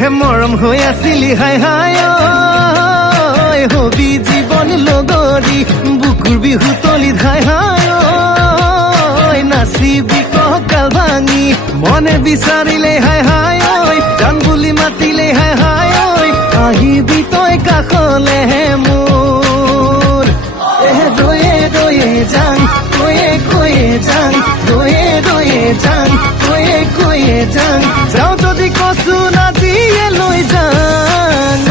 মৰম হৈ আছিলি হাই হাই ঐ হবি জীৱন লগৰী বুকুৰ বিহু তলিত হাই হাই ঐ নাচিবি কঁকাল ভাঙি মনে বিচাৰিলে হাই হাই ঐ জান বুলি মাতিলে হাই হাই ঐ আহিবি তই কাষলে মোৰ দয়ে দয়ে যাং কৈয়ে কৈয়ে যাং দয়ে দয়ে যাং কৈয়ে কৈয়ে যাং যাওঁ যদি কচু নাদিয়ে লৈ যাং